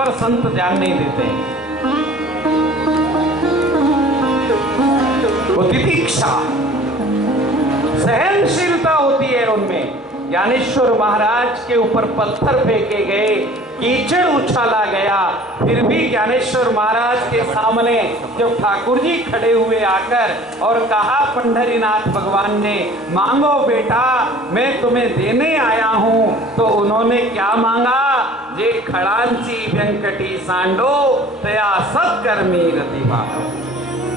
पर संत ध्यान नहीं देते हैं। वो तितिक्षा, सहनशीलता होती है उनमें। ज्ञानेश्वर महाराज के ऊपर पत्थर फेंके गए, कीचड़ उछाला गया, फिर भी ज्ञानेश्वर महाराज के सामने जब ठाकुर जी खड़े हुए आकर और कहा पंढरीनाथ भगवान ने, मांगो बेटा मैं तुम्हें देने आया हूं, तो उन्होंने क्या मांगा? जे खड़ांची व्यंकटी सांडो तया सत्कर्मी रति बारो,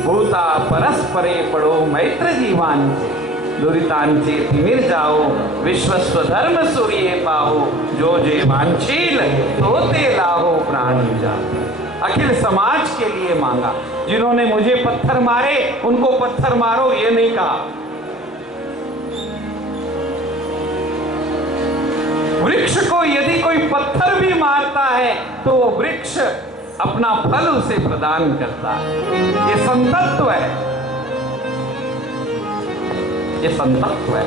भूता परस्परे पड़ो मैत्र जीवांचे, दुरितांचे तिमिर जाओ, विश्वस्व धर्म सूर्य पाओ, जो जे वांछील तोते लाहो प्राण जाओ। अखिल समाज के लिए मांगा। जिन्होंने मुझे पत्थर मारे उनको पत्थर मारो, ये नहीं कहा। वृक्ष को यदि कोई पत्थर भी मारता है तो वो वृक्ष अपना फल उसे प्रदान करता है। ये संतत्व है, ये संतत्व है।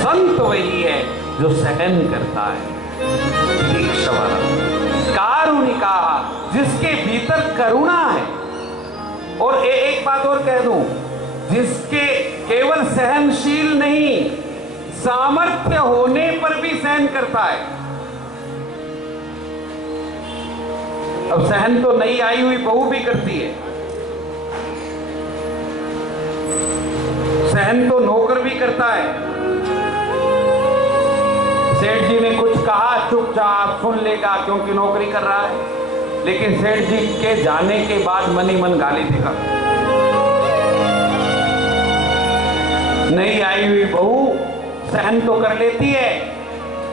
संत वही है जो सहन करता है, कारुणिका, जिसके भीतर करुणा है। और एक बात और कह दूं, जिसके केवल सहनशील नहीं, सामर्थ्य होने पर भी सहन करता है। अब सहन तो नई आई हुई बहू भी करती है, सहन तो नौकर भी करता है। सेठ जी ने कुछ कहा, चुपचाप सुन लेगा क्योंकि नौकरी कर रहा है, लेकिन सेठ जी के जाने के बाद मन ही मन गाली देगा। नई आई हुई बहू सहन तो कर लेती है,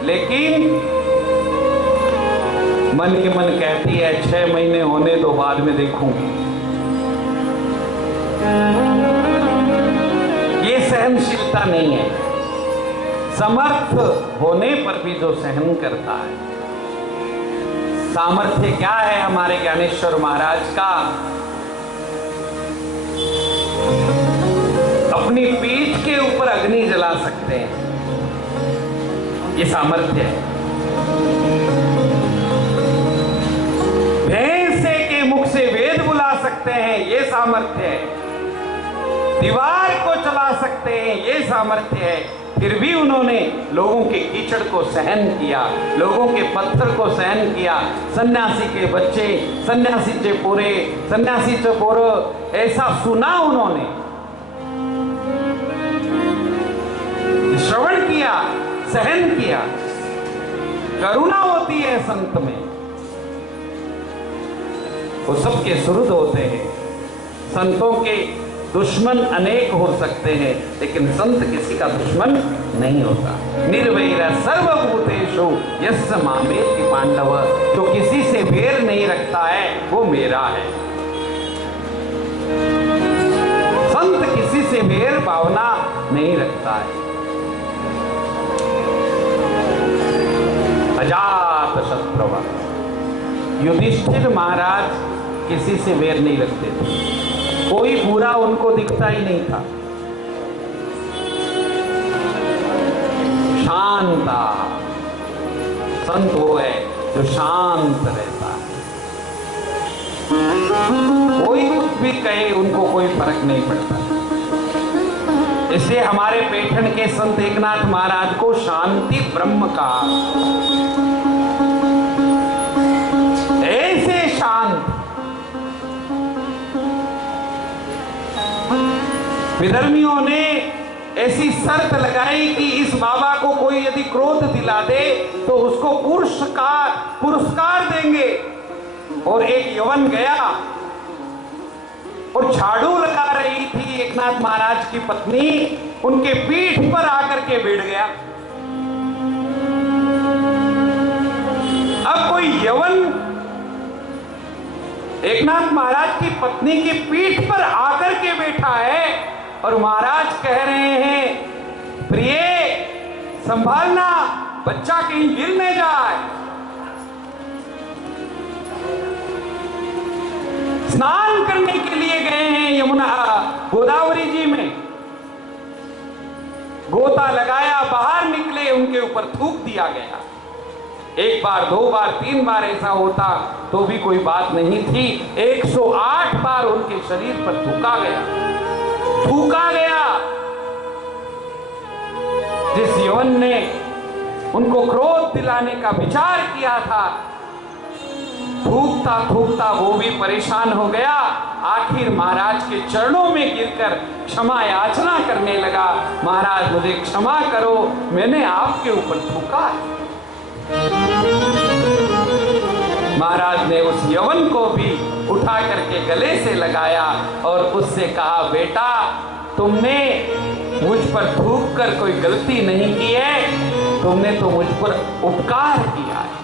लेकिन मन के मन कहती है 6 महीने होने दो, बाद में देखूंगी। ये सहनशीलता नहीं है। समर्थ होने पर भी जो सहन करता है। सामर्थ्य क्या है हमारे ज्ञानेश्वर महाराज का? अपनी पीठ के ऊपर अग्नि जला सकते हैं, ये सामर्थ्य है। भैंसे के मुख से वेद बुला सकते हैं, ये सामर्थ्य है। दीवार को चला सकते हैं, ये सामर्थ्य है। फिर भी उन्होंने लोगों के कीचड़ को सहन किया, लोगों के पत्थर को सहन किया। सन्यासी के बच्चे, सन्यासी चे पोरे, सन्यासी चे पोरो, ऐसा सुना उन्होंने, श्रवण किया, सहन किया। करुणा होती है संत में, वो सबके सुहृद होते हैं। संतों के दुश्मन अनेक हो सकते हैं, लेकिन संत किसी का दुश्मन नहीं होता। निर्वैर सर्वभूतेषु यस्य मामेति पांडव, जो किसी से वेर नहीं रखता है वो मेरा है। संत किसी से वेर भावना नहीं रखता है। अजात शत्रु, युधिष्ठिर महाराज किसी से वेर नहीं रखते थे, कोई बुरा उनको दिखता ही नहीं था। शांता संत वो है जो शांत रहता है, कोई कुछ भी कहे उनको कोई फर्क नहीं पड़ता। इसलिए हमारे पैठण के संत एकनाथ महाराज को शांति ब्रह्म कहा। ऐसे शांत। विधर्मियों ने ऐसी शर्त लगाई कि इस बाबा को कोई यदि क्रोध दिला दे तो उसको पुरस्कार देंगे। और एक यवन गया और झाड़ू लगा रही थी एकनाथ महाराज की पत्नी, उनके पीठ पर आकर के बैठ गया। अब कोई यवन एकनाथ महाराज की पत्नी की पीठ पर आकर के बैठा है और महाराज कह रहे हैं, प्रिय संभालना, बच्चा कहीं गिर न जाए। स्नान करने के लिए गए हैं यमुना गोदावरी जी में, गोता लगाया, बाहर निकले, उनके ऊपर थूक दिया गया। एक बार, दो बार, तीन बार ऐसा होता तो भी कोई बात नहीं थी, 108 बार उनके शरीर पर थूका गया। जिस यवन ने उनको क्रोध दिलाने का विचार किया था, थूकता थूकता वो भी परेशान हो गया। आखिर महाराज के चरणों में गिरकर क्षमा याचना करने लगा, महाराज मुझे क्षमा करो, मैंने आपके ऊपर थूका है। महाराज ने उस यवन को भी उठा करके गले से लगाया और उससे कहा, बेटा तुमने मुझ पर थूक कर कोई गलती नहीं की है, तुमने तो मुझ पर उपकार किया है।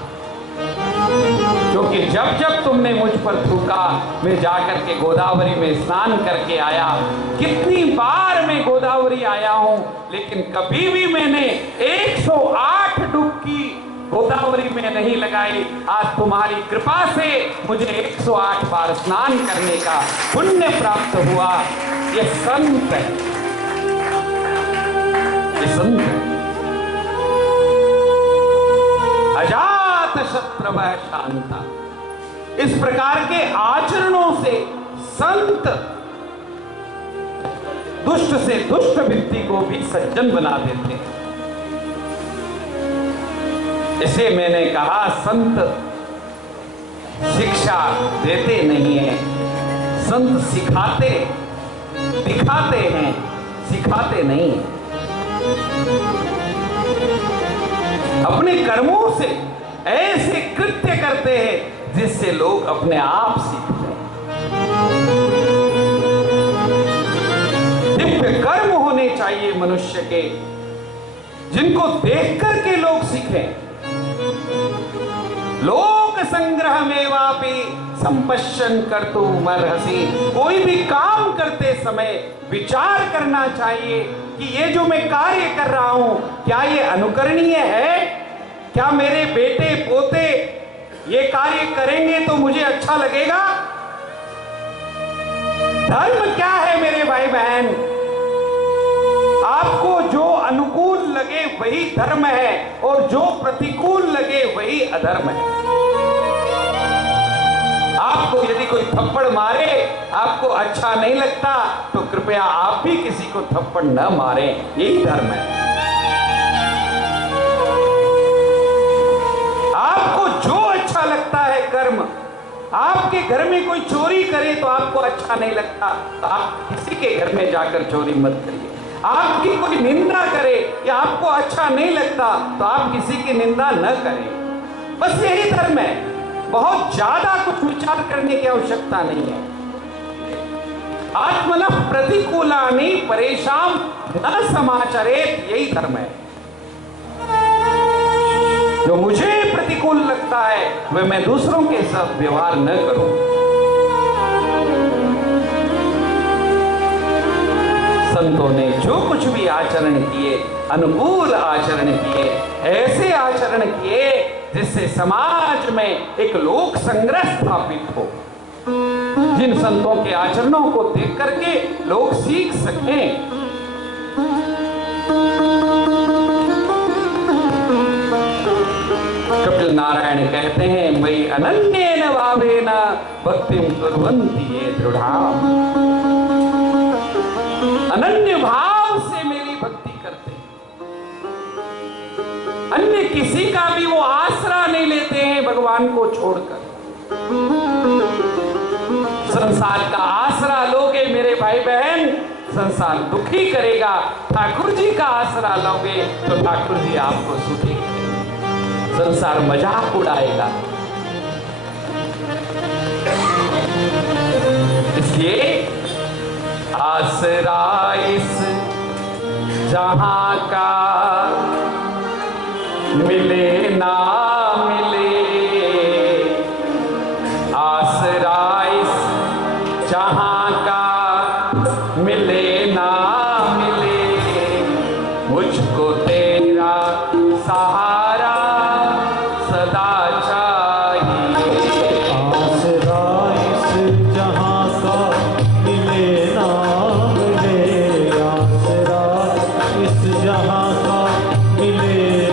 क्योंकि जब जब तुमने मुझ पर थूका, मैं जाकर के गोदावरी में स्नान करके आया। कितनी बार मैं गोदावरी आया हूं, लेकिन कभी भी मैंने 108 डुबकी गोदावरी में नहीं लगाई। आज तुम्हारी कृपा से मुझे 108 बार स्नान करने का पुण्य प्राप्त हुआ। ये संत है, ये संत है। अजात शत्रु शांता, इस प्रकार के आचरणों से संत दुष्ट से दुष्ट व्यक्ति को भी सज्जन बना देते हैं। इसे मैंने कहा, संत शिक्षा देते नहीं है, संत सिखाते, दिखाते हैं, सिखाते नहीं है। अपने कर्मों से ऐसे कृत्य करते हैं जिससे लोग अपने आप सीखते हैं। दिव्य कर्म होने चाहिए मनुष्य के, जिनको देख करके लोग सीखें। लोक संग्रह में वापी संपश्यन कर्तुमर्हसि, कोई भी काम करते समय विचार करना चाहिए कि ये जो मैं कार्य कर रहा हूं, क्या ये अनुकरणीय है? क्या मेरे बेटे पोते ये कार्य करेंगे तो मुझे अच्छा लगेगा? धर्म क्या है मेरे भाई बहन? आपको जो अनुकूल लगे वही धर्म है और जो प्रतिकूल लगे वही अधर्म है। आपको यदि कोई थप्पड़ मारे, आपको अच्छा नहीं लगता, तो कृपया आप भी किसी को थप्पड़ न मारें, यही धर्म है। आपको जो अच्छा लगता है कर्म, आपके घर में कोई चोरी करे तो आपको अच्छा नहीं लगता, तो आप किसी के घर में जाकर चोरी मत करिए। आपकी कोई निंदा करे या आपको अच्छा नहीं लगता तो आप किसी की निंदा न करें। बस यही धर्म है, बहुत ज्यादा कुछ विचार करने की आवश्यकता नहीं है। आत्मनः प्रतिकूलानि परेशान न समाचरेत, यही धर्म है। जो मुझे प्रतिकूल लगता है वह मैं दूसरों के साथ व्यवहार न करूं। संतों ने जो कुछ भी आचरण किए, अनुकूल आचरण किए, ऐसे आचरण किए जिससे समाज में एक लोक संग्रह स्थापित हो, जिन संतों के आचरणों को देख करके लोग सीख सकें। कपिल नारायण कहते हैं, मयि अनन्येन भावेन भक्तिं कुर्वन्ति ये दृढ़ाम्। अनन्य भाव से मेरी भक्ति करते हैं, अन्य किसी का भी वो आसरा नहीं लेते हैं भगवान को छोड़कर। संसार का आसरा लोगे मेरे भाई बहन, संसार दुखी करेगा। ठाकुर जी का आसरा लोगे तो ठाकुर जी आपको सुखी करेंगे। संसार मजाक उड़ाएगा। इसलिए आसरा इस जहां का मिले ना मिले, आसरा इस जहां का मिले ना मिले, मुझको तेरा सहारा सदा चाहिए। आसरा इस जहां का मिले ना मिले, आसरा इस जहां का मिले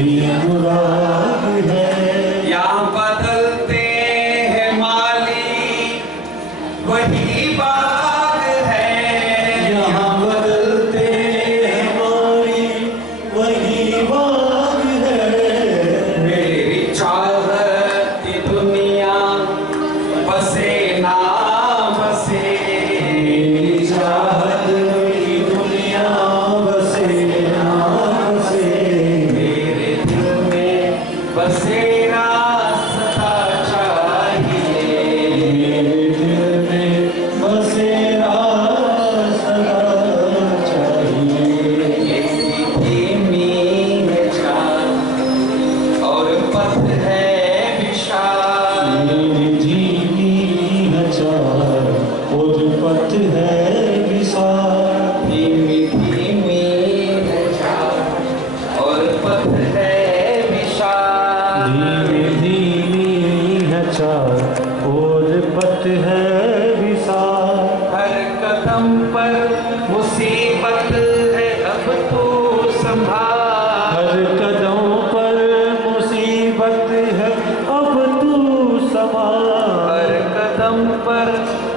भी अनुराग है। यहाँ बदलते हैं माली वही बाग है। यहाँ बदलते हैं माली वही बाग है। मेरी चाहत की दुनिया बसे ना बसे। मेरी चाहत की दुनिया बसे ना बसे। मेरे दिल में बसेरा सदा चाहिए। मेरे दिल में बसेरा सदा चाहिए। ये धीमी है चाल और पथ है विशाल। मेरी धीमी है चाल और पथ है विशाल। धीमी धीमी है चाल और पथ है विशाल। धीमी धीमी है चाल और पथ है विशाल। हर कदम पर मुसीबत है अब तो संभाल। हर कदम पर मुसीबत है अब तू संभाल। हर कदम पर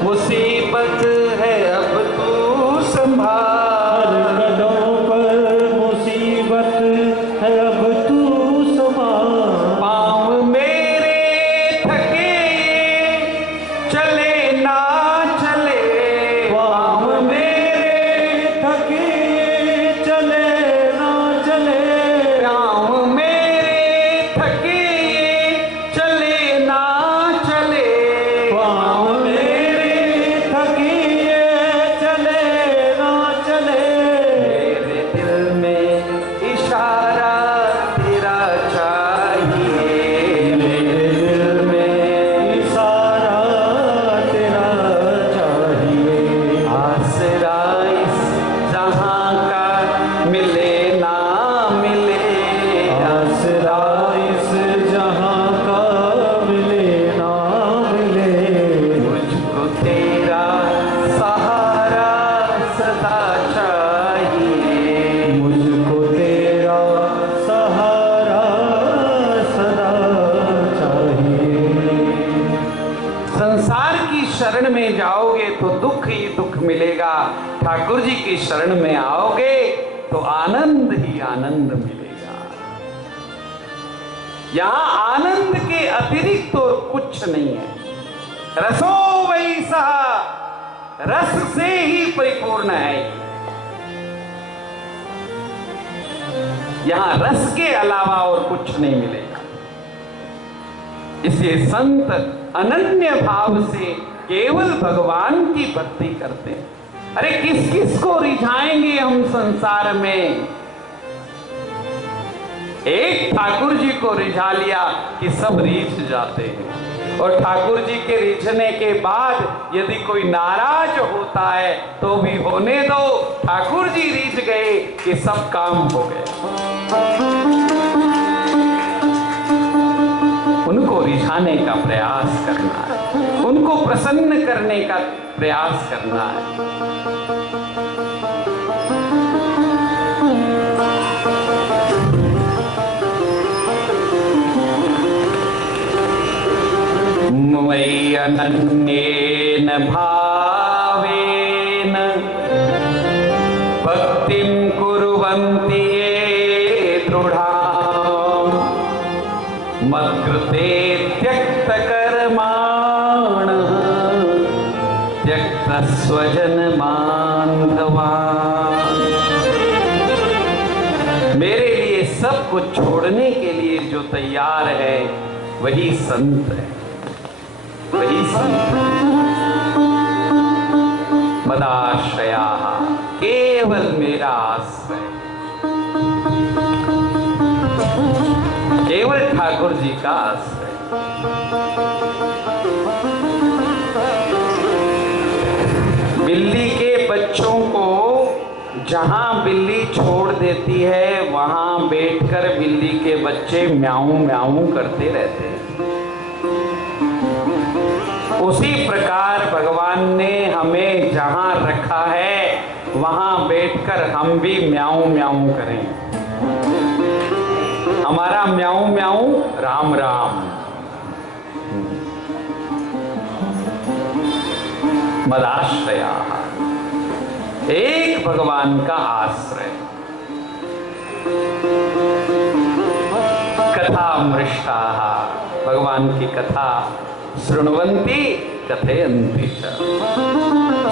मुसीबत है अब तो संभाल। हर कदम पर मुसीबत है अब तू संभाल। पाँव मेरे थके चले ना चले। पाँव मेरे थके चले ना चले। पाँव मेरे थके चले ना चले। पाँव मेरे थके चले ना चले। मेरे दिल में इशारा तेरा चाहिए। मेरे दिल में इशारा तेरा चाहिए। आसरा इस जहां का मिले ना मिले। आसरा इस जहां का मिले ना मिले। मुझको तेरा सहारा सदा चाहिए। मुझको तेरा सहारा सदा चाहिए। संसार की शरण में जाओगे तो दुख ही दुख मिलेगा। ठाकुर जी की शरण में आओगे तो आनंद ही आनंद मिलेगा। यहाँ आनंद के अतिरिक्त तो कुछ नहीं है। रसो वैसा, रस से ही परिपूर्ण है। यहाँ रस के अलावा और कुछ नहीं मिलेगा। इसलिए संत अनन्य भाव से केवल भगवान की भक्ति करते हैं। अरे किस किस को रिझाएंगे हम संसार में। एक ठाकुर जी को रिझा लिया कि सब रीझ जाते हैं। और ठाकुर जी के रिझने के बाद यदि कोई नाराज होता है तो भी होने दो। ठाकुर जी रीझ गए कि सब काम हो गया। उनको रिझाने का प्रयास करना है। उनको प्रसन्न करने का प्रयास करना है। मयि अनन्येन भावेन भक्तिं कुर्वन्ति ये दृढाम् मत्कृते त्यक्तकर्माणः त्यक्तस्वजनबान्धवान्। मेरे लिए सब कुछ छोड़ने के लिए जो तैयार है वही संत है। वही संत मदाश्रया केवल मेरा आश्रय। केवल ठाकुर जी का आश्रय। बिल्ली के बच्चों को जहां बिल्ली छोड़ देती है वहां बैठकर बिल्ली के बच्चे म्याऊं म्याऊं करते रहते हैं। उसी प्रकार भगवान ने हमें जहां रखा है वहां बैठकर हम भी म्याऊं म्याऊं करें। हमारा म्याऊं म्याऊं राम राम। मदाश्रया, एक भगवान का आश्रय। कथा मृष्टा, भगवान की कथा शृण्वन्ति कथयन्ति च।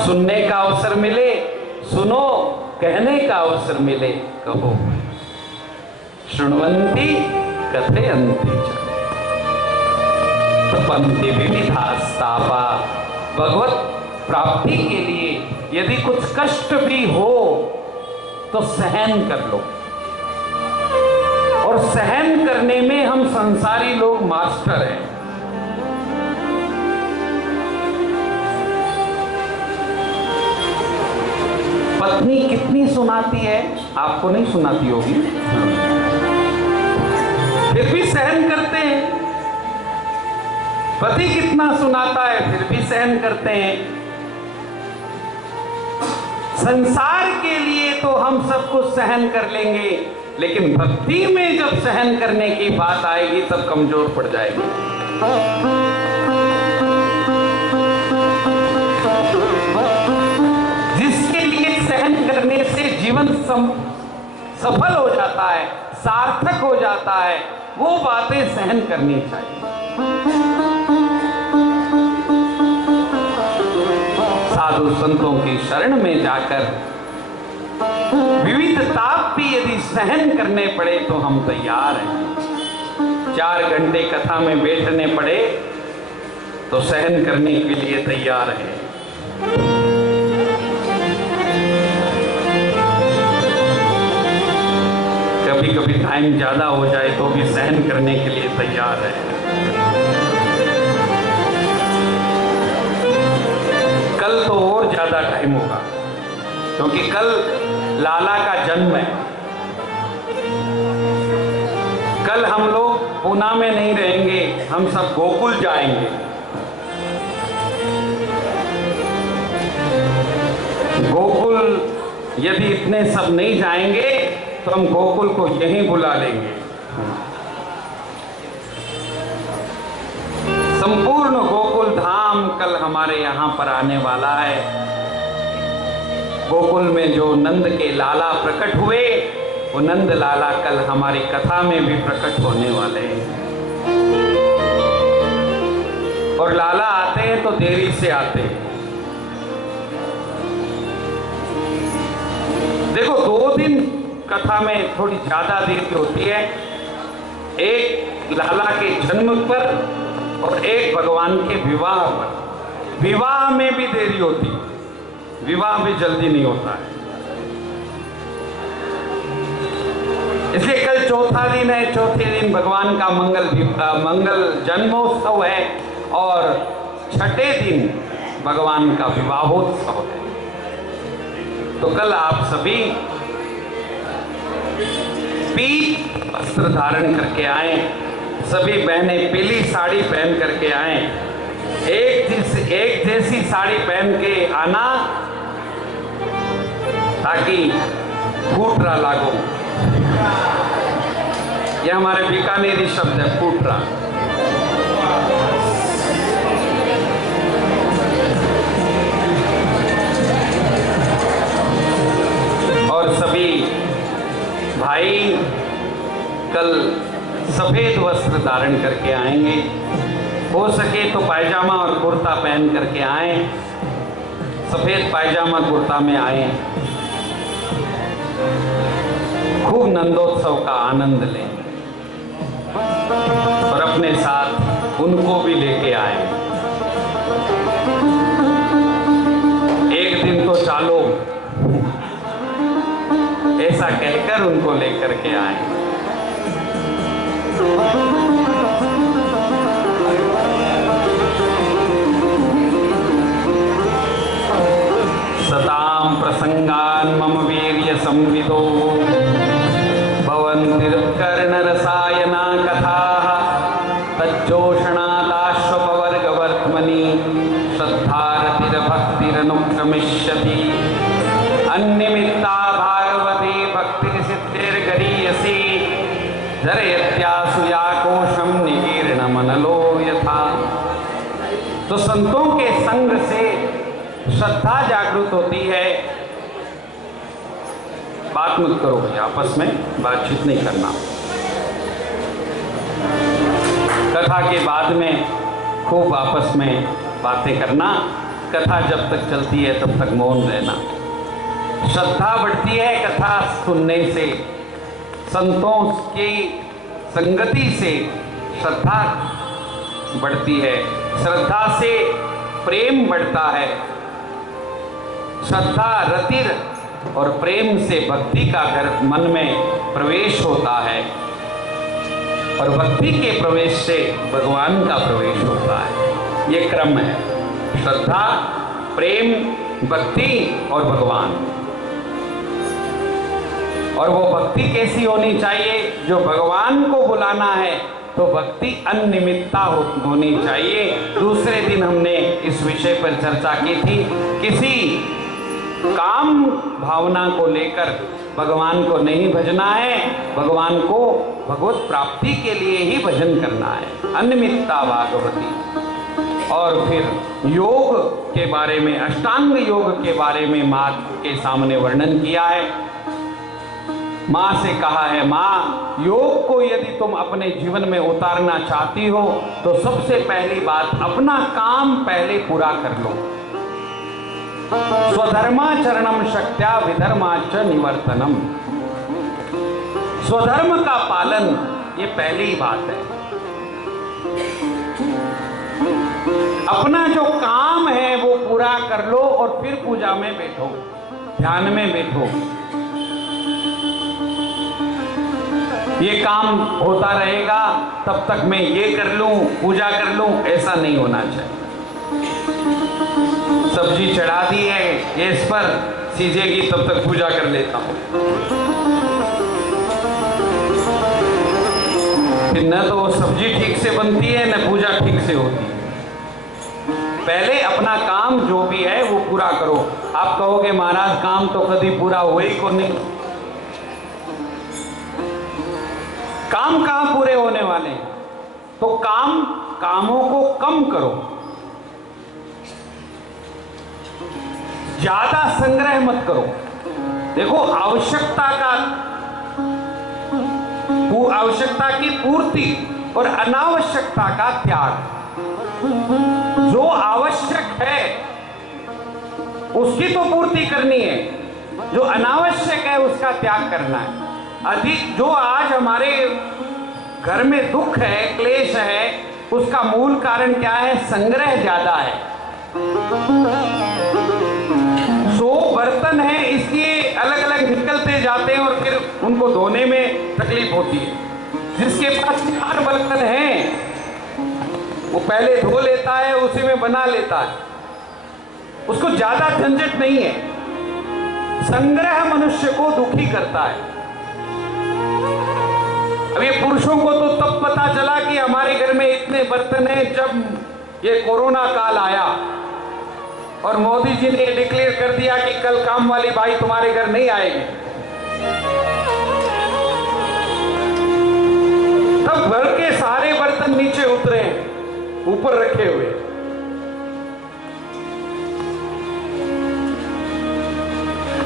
सुनने का अवसर मिले सुनो, कहने का अवसर मिले कहो। शृण्वन्ति कथयन्ति च। तपन्ति विविधास्तापा, भगवत प्राप्ति के लिए यदि कुछ कष्ट भी हो तो सहन कर लो। और सहन करने में हम संसारी लोग मास्टर हैं। पत्नी कितनी सुनाती है, आपको नहीं सुनाती होगी, फिर भी सहन करते हैं। पति कितना सुनाता है, फिर भी सहन करते हैं। संसार के लिए तो हम सब कुछ सहन कर लेंगे, लेकिन भक्ति में जब सहन करने की बात आएगी तब कमजोर पड़ जाएगी। जिसके लिए सहन करने से जीवन सफल हो जाता है, सार्थक हो जाता है, वो बातें सहन करनी चाहिए। साधु संतों की शरण में जाकर विविध ताप भी यदि सहन करने पड़े तो हम तैयार हैं। 4 घंटे कथा में बैठने पड़े तो सहन करने के लिए तैयार हैं। कभी कभी टाइम ज्यादा हो जाए तो भी सहन करने के लिए तैयार है। कल तो और ज्यादा टाइम होगा, क्योंकि कल लाला का जन्म है। कल हम लोग पूना में नहीं रहेंगे, हम सब गोकुल जाएंगे। गोकुल यदि इतने सब नहीं जाएंगे तो हम गोकुल को यहीं बुला लेंगे। संपूर्ण गोकुल धाम कल हमारे यहाँ पर आने वाला है। गोकुल में जो नंद के लाला प्रकट हुए, वो नंद लाला कल हमारी कथा में भी प्रकट होने वाले हैं। और लाला आते हैं तो देरी से आते हैं। देखो, 2 दिन कथा में थोड़ी ज्यादा देरी होती है, एक लाला के जन्म पर और एक भगवान के विवाह पर। विवाह में भी देरी होती है, विवाह भी जल्दी नहीं होता है। इसलिए कल चौथा दिन है, चौथे दिन भगवान का मंगल जन्मोत्सव है और छठे दिन भगवान का विवाहोत्सव है। तो कल आप सभी पीत वस्त्र धारण करके आए, सभी बहनें पीली साड़ी पहन करके आए। एक जैसी साड़ी पहन के आना ताकि फूटरा लागो। यह हमारे बीकानेरी शब्द है, फूटरा। और सभी भाई कल सफेद वस्त्र धारण करके आएंगे। हो सके तो पायजामा और कुर्ता पहन करके आए, सफेद पायजामा कुर्ता में आए। खूब नंदोत्सव का आनंद लें और अपने साथ उनको भी लेके आए। एक दिन तो चालो, ऐसा कहकर उनको लेकर के आए। सतां प्रसंगान् मम वीर्य संविदो भवन्ति कर्णरसायना कथाः तज्जोषणादाश्वपवर्गवर्त्मनि श्रद्धारतिर्भक्तिरनुक्रमिष्यति अन्निमित्ता भागवती भक्तिर्सिद्धिर्गरीयसी दर्यत्यासु या कोशम निकीर्णमनलो यथा। तो संतों के संग से श्रद्धा जागृत होती है। बात मत करो भाई, आपस में बातचीत नहीं करना। कथा के बाद में खूब आपस में बातें करना। कथा जब तक चलती है तब तक मौन रहना। श्रद्धा बढ़ती है कथा सुनने से, संतों की संगति से श्रद्धा बढ़ती है। श्रद्धा से प्रेम बढ़ता है। श्रद्धा रतिर और प्रेम से भक्ति का घर मन में प्रवेश होता है, और भक्ति के प्रवेश से भगवान का प्रवेश होता है। ये क्रम है, श्रद्धा, प्रेम, भक्ति और भगवान। और वो भक्ति कैसी होनी चाहिए? जो भगवान को बुलाना है तो भक्ति अनिमित्ता होनी चाहिए। दूसरे दिन हमने इस विषय पर चर्चा की थी। किसी काम भावना को लेकर भगवान को नहीं भजना है, भगवान को भगवत प्राप्ति के लिए ही भजन करना है। अनिमित्ता भागवती। और फिर योग के बारे में, अष्टांग योग के बारे में माँ के सामने वर्णन किया है। माँ से कहा है, माँ योग को यदि तुम अपने जीवन में उतारना चाहती हो तो सबसे पहली बात अपना काम पहले पूरा कर लो। स्वधर्माचरणम शक्त्या विधर्माच निवर्तनम। स्वधर्म का पालन ये पहली बात है। अपना जो काम है वो पूरा कर लो और फिर पूजा में बैठो, ध्यान में बैठो। ये काम होता रहेगा तब तक मैं ये कर लूं, पूजा कर लूं, ऐसा नहीं होना चाहिए। सब्जी चढ़ा दी है गैस पर, सीजेगी तब तक पूजा कर लेता हूं। फिर न तो वो सब्जी ठीक से बनती है न पूजा ठीक से होती है। पहले अपना काम जो भी है वो पूरा करो। आप कहोगे महाराज काम तो कभी पूरा हुआ ही को नहीं। काम कहाँ पूरे होने वाले हैं? तो कामों को कम करो, ज्यादा संग्रह मत करो। देखो आवश्यकता की पूर्ति और अनावश्यकता का त्याग। जो आवश्यक है उसकी तो पूर्ति करनी है, जो अनावश्यक है उसका त्याग करना है। अधिक जो आज हमारे घर में दुख है, क्लेश है, उसका मूल कारण क्या है? संग्रह ज्यादा है। 100 बर्तन है, इसलिए अलग अलग निकलते जाते हैं और फिर उनको धोने में तकलीफ होती है। जिसके पास 4 बर्तन हैं वो पहले धो लेता है, उसी में बना लेता है, उसको ज्यादा झंझट नहीं है। संग्रह मनुष्य को दुखी करता है। अब ये पुरुषों को तो तब पता चला कि हमारे घर में इतने बर्तन हैं जब ये कोरोना काल आया और मोदी जी ने डिक्लेयर कर दिया कि कल काम वाली बाई तुम्हारे घर नहीं आएगी। तब घर के सारे बर्तन नीचे उतरे हैं, ऊपर रखे हुए।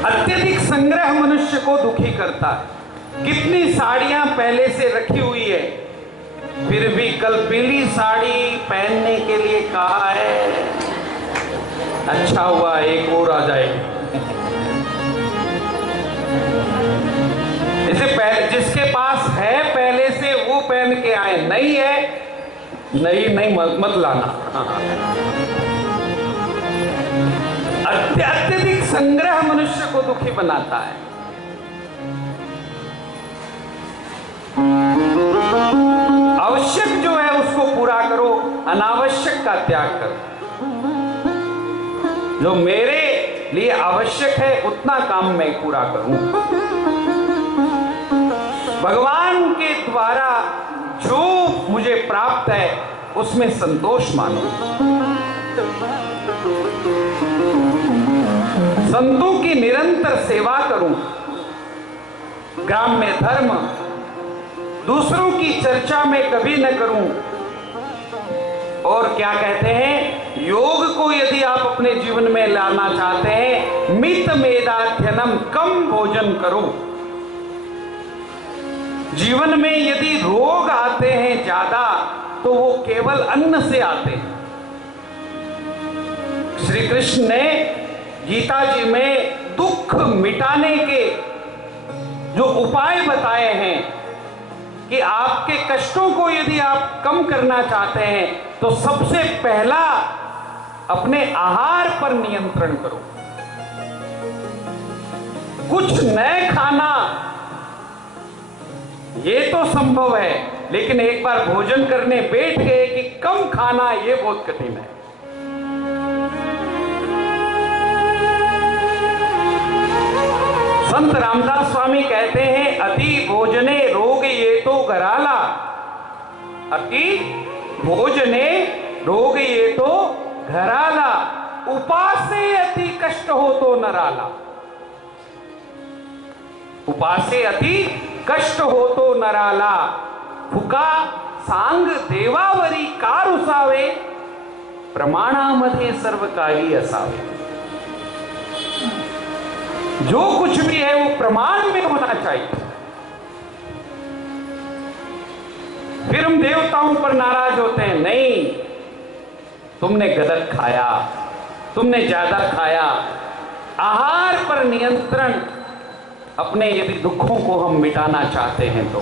अत्यधिक संग्रह मनुष्य को दुखी करता है। कितनी साड़ियां पहले से रखी हुई है, फिर भी कल पीली साड़ी पहनने के लिए कहा है, अच्छा हुआ एक और आ जाएगी। इसे जिसके पास है पहले से वो पहन के आए, नहीं है नहीं मत लाना। अत्यधिक संग्रह मनुष्य को दुखी बनाता है। आवश्यक जो है उसको पूरा करो, अनावश्यक का त्याग करो। जो मेरे लिए आवश्यक है उतना काम मैं पूरा करूं। भगवान के द्वारा जो मुझे प्राप्त है उसमें संतोष मानो। संतों की निरंतर सेवा करूं। ग्राम में धर्म, दूसरों की चर्चा मैं कभी न करूं। और क्या कहते हैं, योग को यदि आप अपने जीवन में लाना चाहते हैं, मित मेदाध्ययनम, कम भोजन करो। जीवन में यदि रोग आते हैं ज्यादा तो वो केवल अन्न से आते हैं। श्री कृष्ण ने गीता जी में दुख मिटाने के जो उपाय बताए हैं कि आपके कष्टों को यदि आप कम करना चाहते हैं तो सबसे पहला अपने आहार पर नियंत्रण करो। कुछ नए खाना ये तो संभव है, लेकिन एक बार भोजन करने बैठ गए कि कम खाना ये बहुत कठिन है। संत रामदास स्वामी कहते हैं, अति भोजने रोग ये तो घराला, अति भोजने रोग ये तो घराला, उपासे अति कष्ट हो तो नराला। उपासे अति कष्ट हो तो नराला, फुका सांग देवावरी कार उसावे, प्रमाणामध्ये सर्व काही असावे। जो कुछ भी है वो प्रमाण में होना चाहिए। फिर हम देवताओं पर नाराज होते हैं, नहीं तुमने गलत खाया, तुमने ज्यादा खाया। आहार पर नियंत्रण, अपने यदि दुखों को हम मिटाना चाहते हैं तो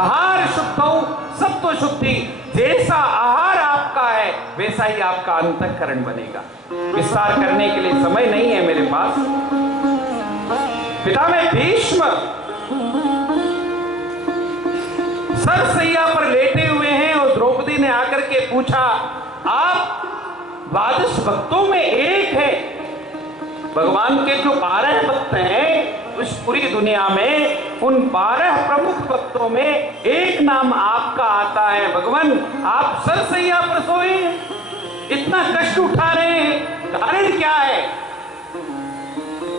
आहार शुद्ध हो, सत्व शुद्धि। जैसा आहार आपका है वैसा ही आपका अंतःकरण बनेगा। विस्तार करने के लिए समय नहीं है मेरे पास। पितामह भीष्म सरसैया पर लेटे हुए हैं और द्रौपदी ने आकर के पूछा, आप 12 भक्तों में एक है। भगवान के जो 12 भक्त हैं उस पूरी दुनिया में, उन 12 प्रमुख भक्तों में एक नाम आपका आता है। भगवान आप सरसैया पर सोए, इतना कष्ट उठा रहे हैं, कारण क्या है?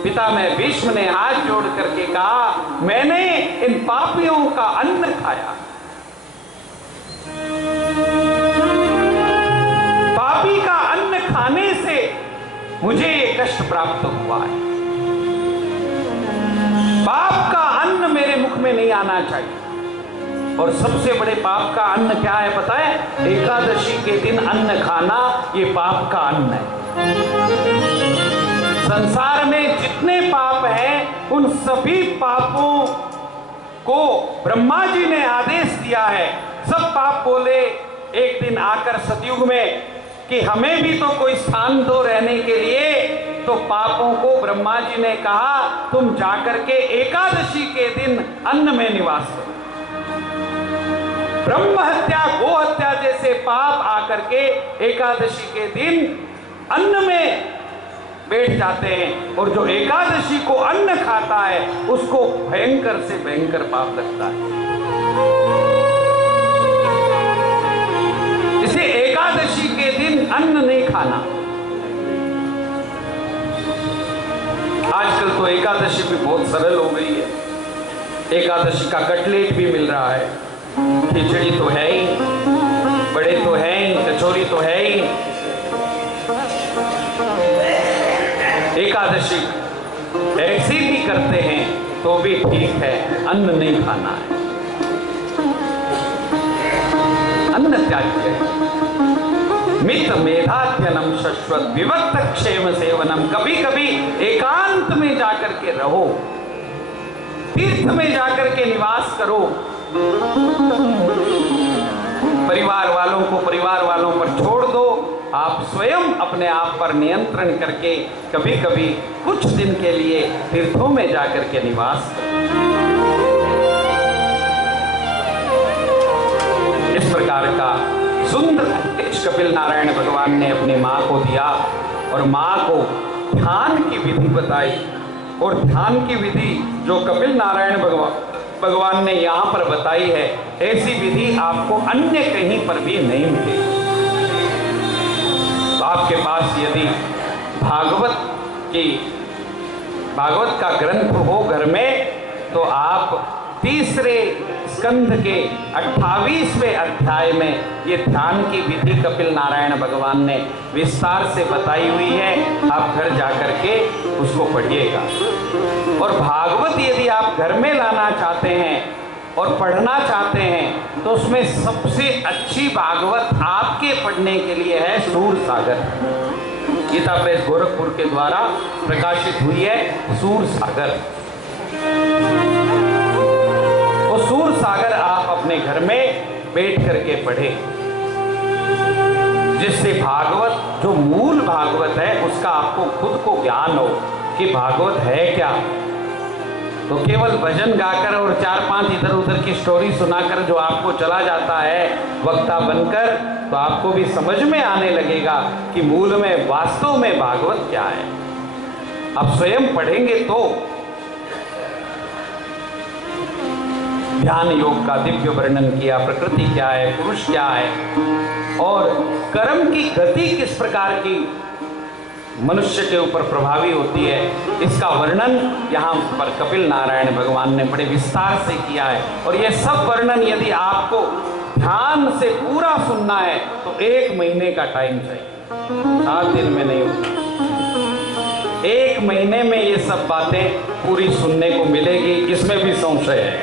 पितामह भीष्म ने हाथ जोड़ करके कहा, मैंने इन पापियों का अन्न खाया। पापी का अन्न खाने से मुझे ये कष्ट प्राप्त हुआ है। पाप का अन्न मेरे मुख में नहीं आना चाहिए। और सबसे बड़े पाप का अन्न क्या है पता है? एकादशी के दिन अन्न खाना, ये पाप का अन्न है। संसार में जितने पाप हैं उन सभी पापों को ब्रह्मा जी ने आदेश दिया है। सब पाप बोले एक दिन आकर सतयुग में कि हमें भी तो कोई स्थान दो रहने के लिए। तो पापों को ब्रह्मा जी ने कहा, तुम जाकर के एकादशी के दिन अन्न में निवास करो। ब्रह्म हत्या, गो हत्या जैसे पाप आकर के एकादशी के दिन अन्न में बैठ जाते हैं, और जो एकादशी को अन्न खाता है उसको भयंकर से भयंकर पाप लगता है। इसे एकादशी के दिन अन्न नहीं खाना। आजकल तो एकादशी भी बहुत सरल हो गई है। एकादशी का कटलेट भी मिल रहा है, खिचड़ी तो है ही, बड़े तो है ही, कचौरी तो है ही। एकादशी ऐसी भी करते हैं तो भी ठीक है, अन्न नहीं खाना है। अन्न त्याज्य है। मित मेधाध्ययनम शश्वत विवक्त क्षेम सेवनम। कभी कभी एकांत में जाकर के रहो, तीर्थ में जाकर के निवास करो। परिवार वालों को परिवार वालों पर छोड़ दो। आप स्वयं अपने आप पर नियंत्रण करके कभी कभी कुछ दिन के लिए तीर्थों में जाकर के निवास करो। इस प्रकार का सुंदर उपदेश कपिल नारायण भगवान ने अपनी माँ को दिया, और माँ को ध्यान की विधि बताई। और ध्यान की विधि जो कपिल नारायण भगवान ने यहाँ पर बताई है, ऐसी विधि आपको अन्य कहीं पर भी नहीं मिलेगी। तो आपके पास यदि भागवत का ग्रंथ हो घर में, तो आप तीसरे स्कंध के 28वें अध्याय में ये ध्यान की विधि कपिल नारायण भगवान ने विस्तार से बताई हुई है। आप घर जाकर के उसको पढ़िएगा। और भागवत यदि आप घर में लाना चाहते हैं और पढ़ना चाहते हैं तो उसमें सबसे अच्छी भागवत आपके पढ़ने के लिए है सूर सागर। गीता प्रेस गोरखपुर के द्वारा प्रकाशित हुई है सूर सागर। वो सूर सागर आप अपने घर में बैठ करके पढ़े, जिससे भागवत जो मूल भागवत है उसका आपको खुद को ज्ञान हो कि भागवत है क्या। तो केवल भजन गाकर और 4-5 इधर उधर की स्टोरी सुनाकर जो आपको चला जाता है वक्ता बनकर, तो आपको भी समझ में आने लगेगा कि मूल में वास्तव में भागवत क्या है। आप स्वयं पढ़ेंगे तो ध्यान योग का दिव्य वर्णन किया, प्रकृति क्या है, पुरुष क्या है और कर्म की गति किस प्रकार की मनुष्य के ऊपर प्रभावी होती है, इसका वर्णन यहाँ पर कपिल नारायण भगवान ने बड़े विस्तार से किया है। और यह सब वर्णन यदि आपको ध्यान से पूरा सुनना है तो 1 महीने का टाइम चाहिए, 7 दिन में नहीं होता। 1 महीने में ये सब बातें पूरी सुनने को मिलेगी, इसमें भी संशय है।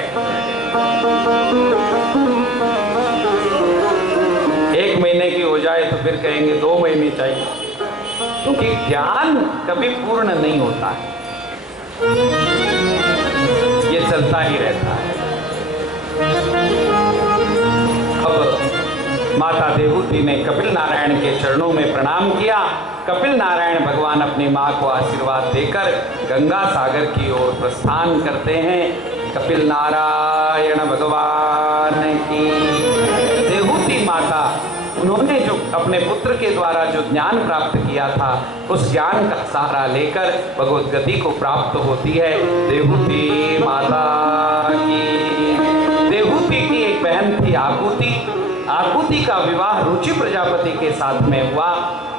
1 महीने की हो जाए तो फिर कहेंगे 2 महीने चाहिए, क्योंकि ज्ञान कभी पूर्ण नहीं होता है, ये चलता ही रहता है। अब माता देवहूति ने कपिल नारायण के चरणों में प्रणाम किया। कपिल नारायण भगवान अपनी मां को आशीर्वाद देकर गंगा सागर की ओर प्रस्थान करते हैं। कपिल नारायण भगवान की। देवहूति माता, उन्होंने जो अपने पुत्र के द्वारा जो ज्ञान प्राप्त किया था उस ज्ञान का सहारा लेकर भगवत गति को प्राप्त होती है। देवहूति माता की। देवहूति की एक बहन थी आकुति। आकुति का विवाह रुचि प्रजापति के साथ में हुआ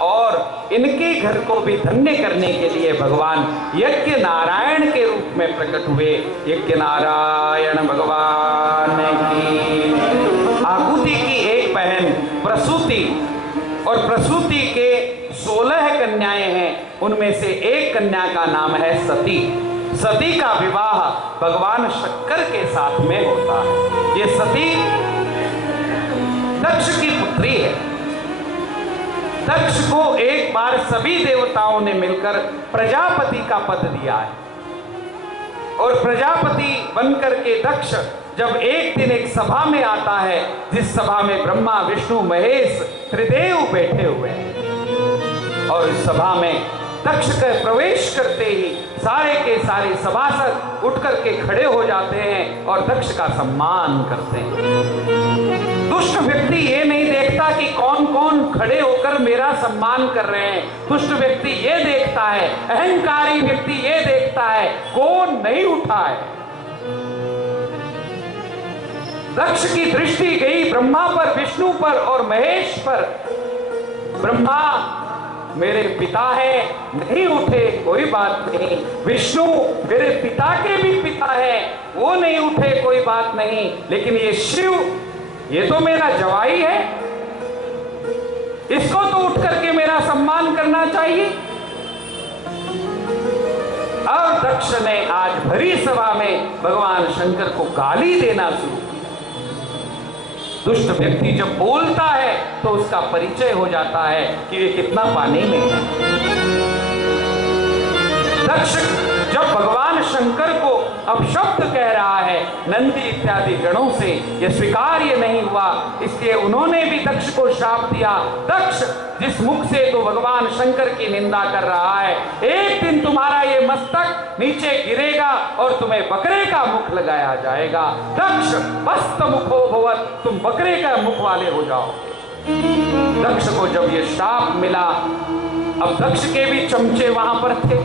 और इनके घर को भी धन्य करने के लिए भगवान यज्ञ नारायण के रूप में प्रकट हुए। यज्ञ नारायण भगवान की। आकुति की एक बहन प्रसूति, और प्रसूति के 16 कन्याएं हैं, उनमें से एक कन्या का नाम है सती। सती का विवाह भगवान शंकर के साथ में होता है। ये सती दक्ष की पुत्री है। दक्ष को एक बार सभी देवताओं ने मिलकर प्रजापति का पद दिया है और प्रजापति बनकर के दक्ष जब एक दिन एक सभा में आता है, जिस सभा में ब्रह्मा विष्णु महेश त्रिदेव बैठे हुए हैं, और इस सभा में दक्ष के प्रवेश करते ही सारे के सारे सभासद उठ करके खड़े हो जाते हैं और दक्ष का सम्मान करते हैं। दुष्ट व्यक्ति ये नहीं देखता कि कौन कौन खड़े होकर मेरा सम्मान कर रहे हैं। दुष्ट व्यक्ति ये देखता है, अहंकारी व्यक्ति ये देखता है कौन नहीं उठा है। दक्ष की दृष्टि गई ब्रह्मा पर, विष्णु पर और महेश पर। ब्रह्मा मेरे पिता है, नहीं उठे कोई बात नहीं। विष्णु मेरे पिता के भी पिता है, वो नहीं उठे कोई बात नहीं। लेकिन ये शिव, ये तो मेरा जवाई है, इसको तो उठ करके मेरा सम्मान करना चाहिए। और दक्ष ने आज भरी सभा में भगवान शंकर को गाली देना शुरू किया। दुष्ट व्यक्ति जब बोलता है तो उसका परिचय हो जाता है कि ये कितना पानी में है। दक्ष जब भगवान शंकर को अपशब्द कह रहा है नंदी इत्यादि गणों से, यह स्वीकार्य नहीं हुआ, इसलिए उन्होंने भी दक्ष को श्राप दिया। दक्ष, जिस मुख से तो भगवान शंकर की निंदा कर रहा है, एक दिन तुम्हारा ये मस्तक नीचे गिरेगा और तुम्हें बकरे का मुख लगाया जाएगा। दक्ष मस्त मुखो भवत, तुम बकरे का मुख वाले हो जाओ। दक्ष को जब ये श्राप मिला, अब दक्ष के भी चमचे वहां पर थे।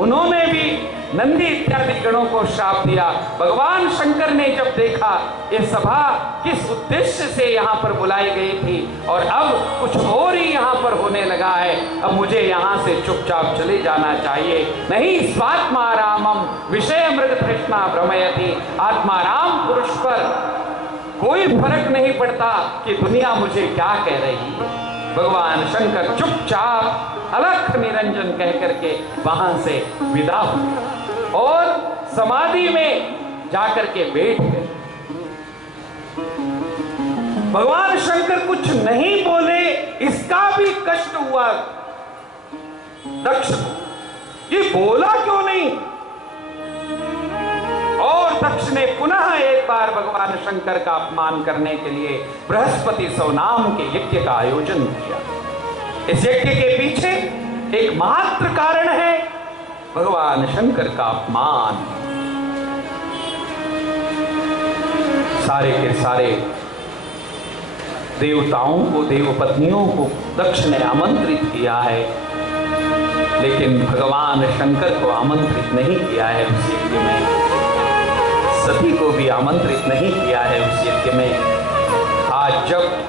उन्होंने भी नंदी इत्यादि गणों को श्राप दिया। भगवान शंकर ने जब देखा ये सभा किस उद्देश्य से यहाँ पर बुलाई गई थी और अब कुछ और ही यहाँ पर होने लगा है, अब मुझे यहाँ से चुपचाप चले जाना चाहिए। नहीं स्वात्मा रामम विषय मृग तृष्णा भ्रमयति। आत्मा राम पुरुष पर कोई फर्क नहीं पड़ता कि दुनिया मुझे क्या कह रही है। भगवान शंकर चुपचाप अलख निरंजन कह करके वहां से विदा हुए और समाधि में जाकर के बैठ गए। भगवान शंकर कुछ नहीं बोले, इसका भी कष्ट हुआ दक्ष को, ये बोला क्यों नहीं। और दक्ष ने पुनः एक बार भगवान शंकर का अपमान करने के लिए बृहस्पति सौ नाम के यज्ञ का आयोजन किया। इस यज्ञ के पीछे एक मात्र कारण है, भगवान शंकर का अपमान। सारे के सारे देवताओं को, देवपत्नियों को दक्ष ने आमंत्रित किया है, लेकिन भगवान शंकर को आमंत्रित नहीं किया है उस यज्ञ में। सती को भी आमंत्रित नहीं किया है उस यज्ञ में। आज जब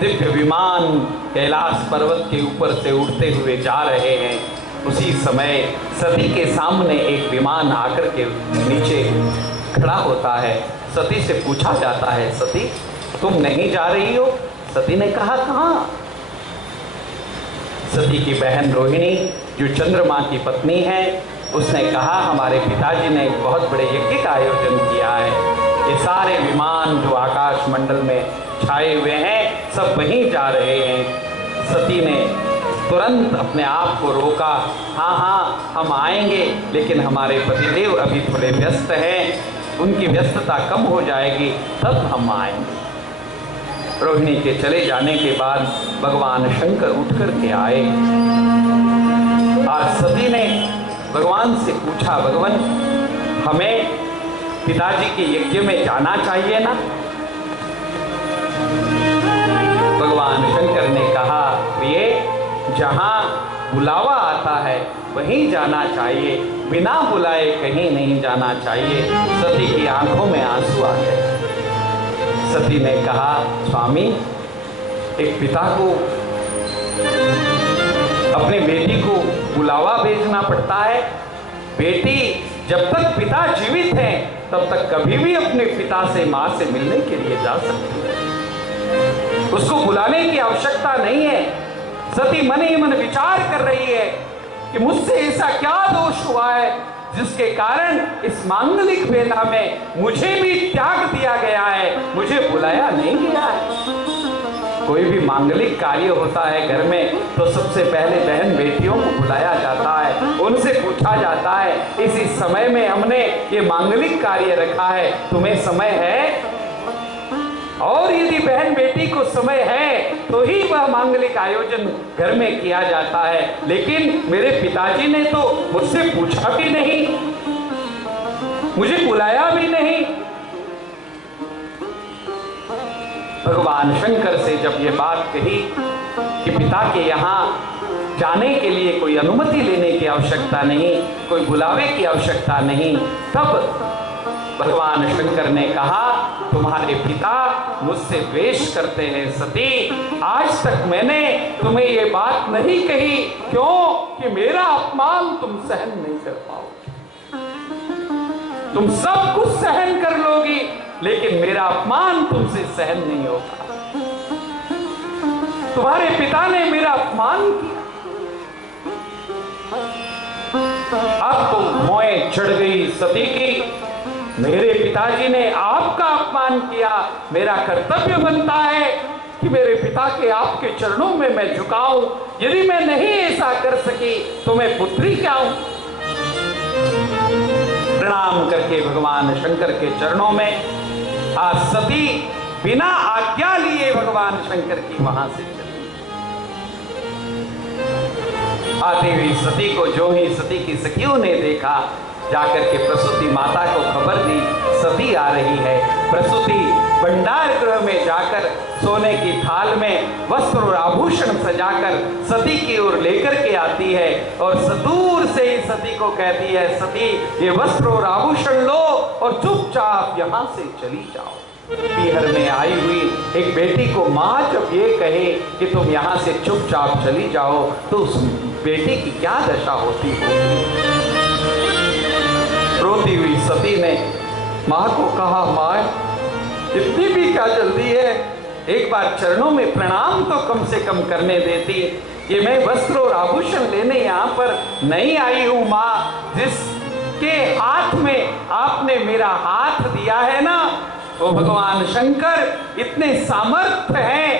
दिव्य विमान कैलाश पर्वत के ऊपर से उड़ते हुए जा रहे हैं, उसी समय सती के सामने एक विमान आकर के नीचे खड़ा होता है। सती से पूछा जाता है, सती तुम नहीं जा रही हो? सती ने कहा कहाँ? सती की बहन रोहिणी जो चंद्रमा की पत्नी है, उसने कहा हमारे पिताजी ने एक बहुत बड़े यज्ञ का आयोजन किया है, ये सारे विमान जो आकाश मंडल में छाए हुए हैं सब वहीं जा रहे हैं। सती ने तुरंत अपने आप को रोका, हाँ हाँ हम आएंगे, लेकिन हमारे पतिदेव अभी थोड़े व्यस्त हैं, उनकी व्यस्तता कम हो जाएगी तब हम आएंगे। रोहिणी के चले जाने के बाद भगवान शंकर उठ कर के आए। आज सती ने भगवान से पूछा, भगवान हमें पिताजी के यज्ञ में जाना चाहिए ना? भगवान शंकर ने कहा, प्रिय जहां बुलावा आता है वहीं जाना चाहिए, बिना बुलाए कहीं नहीं जाना चाहिए। सती की आंखों में आंसू आ गए। सती ने कहा, स्वामी एक पिता को अपनी बेटी को बुलावा भेजना पड़ता है। बेटी जब तक पिता जीवित हैं तब तक कभी भी अपने पिता से, माँ से मिलने के लिए जा सकती है, उसको बुलाने की आवश्यकता नहीं है। सती मन ही मन विचार कर रही है कि मुझसे ऐसा क्या दोष हुआ है जिसके कारण इस मांगलिक वेला में मुझे भी त्याग दिया गया है, मुझे बुलाया नहीं गया है। कोई भी मांगलिक कार्य होता है घर में तो सबसे पहले बहन बेटियों को बुलाया जाता है, उनसे पूछा जाता है इसी समय में हमने ये मांगलिक कार्य रखा है, तुम्हें समय है? और यदि बहन बेटी को समय है तो ही वह मांगलिक आयोजन घर में किया जाता है। लेकिन मेरे पिताजी ने तो मुझसे पूछा भी नहीं, मुझे बुलाया भी नहीं। भगवान शंकर से जब ये बात कही कि पिता के यहाँ जाने के लिए कोई अनुमति लेने की आवश्यकता नहीं, कोई बुलावे की आवश्यकता नहीं, तब भगवान शंकर ने कहा, तुम्हारे पिता मुझसे द्वेष करते हैं सती। आज तक मैंने तुम्हें ये बात नहीं कही, क्यों? कि मेरा अपमान तुम सहन नहीं कर पाओगे। तुम सब कुछ सहन कर लोगी, लेकिन मेरा अपमान तुमसे सहन नहीं होगा। तुम्हारे पिता ने मेरा अपमान किया, अब तो मोह चढ़ गई सती की। मेरे पिताजी ने आपका अपमान किया, मेरा कर्तव्य बनता है कि मेरे पिता के आपके चरणों में मैं झुकाऊं। यदि मैं नहीं ऐसा कर सकी तो मैं पुत्री क्या हूं? प्रणाम करके भगवान शंकर के चरणों में आज सती बिना आज्ञा लिए भगवान शंकर की वहां से चली। आती हुई सती को जो ही सती की सखियों ने देखा, जाकर के प्रसूति माता को खबर दी सती आ रही है। प्रसूति भंडार गृह में जाकर सोने की थाल में वस्त्र और आभूषण सजाकर सती की ओर लेकर के आती है और दूर से ही सती को कहती है, सती ये वस्त्र और आभूषण लो और चुपचाप यहाँ से चली जाओ। पीहर में आई हुई एक बेटी को माँ जब ये कहे कि तुम यहाँ से चुपचाप चली जाओ तो उस बेटी की क्या दशा होती होगी। रोती हुई सती ने माँ को कहा, माँ इतनी भी क्या जल्दी है, एक बार चरणों में प्रणाम तो कम से कम करने देती। ये मैं वस्त्र और आभूषण लेने यहाँ पर नहीं आई हूँ माँ, जिसके हाथ में आपने मेरा हाथ दिया है ना, वो भगवान शंकर इतने सामर्थ्य हैं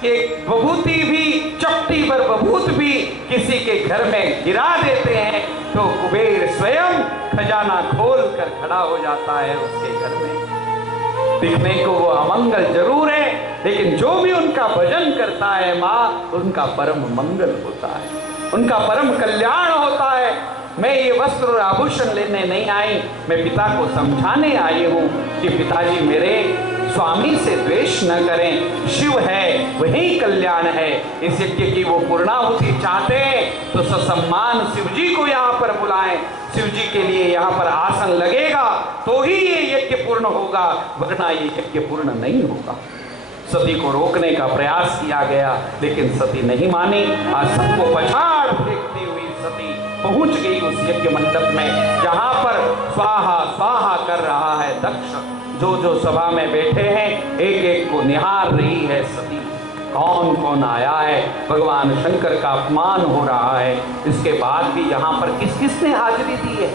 कि बभूति भी, चपटी पर बभूत भी किसी के घर में गिरा देते हैं तो कुबेर स्वयं खजाना खोल कर खड़ा हो जाता है उसके घर में। दिखने को वो अमंगल जरूर है, लेकिन जो भी उनका भजन करता है माँ, उनका परम मंगल होता है, उनका परम कल्याण होता है। मैं ये वस्त्र और आभूषण लेने नहीं आई, मैं पिता को समझाने आई हूँ कि पिताजी मेरे स्वामी से द्वेष न करें, शिव है वही कल्याण है। इस यज्ञ की वो पूर्णाहुति चाहते हैं तो ससम्मान शिव जी को यहाँ पर बुलाएं, शिव जी के लिए यहाँ पर आसन लगेगा तो ही ये यज्ञ पूर्ण होगा, वरना ये यज्ञ पूर्ण नहीं होगा। सती को रोकने का प्रयास किया गया लेकिन सती नहीं मानी। आज सबको पछाड़ फेंकती हुई सती पहुंच गई उस यज्ञ मंडप में जहां पर स्वाहा स्वाहा कर रहा है दक्ष। जो जो सभा में बैठे हैं एक एक को निहार रही है सती, कौन कौन आया है, भगवान शंकर का अपमान हो रहा है। इसके बाद भी यहाँ पर किस किसने हाजिरी दी है?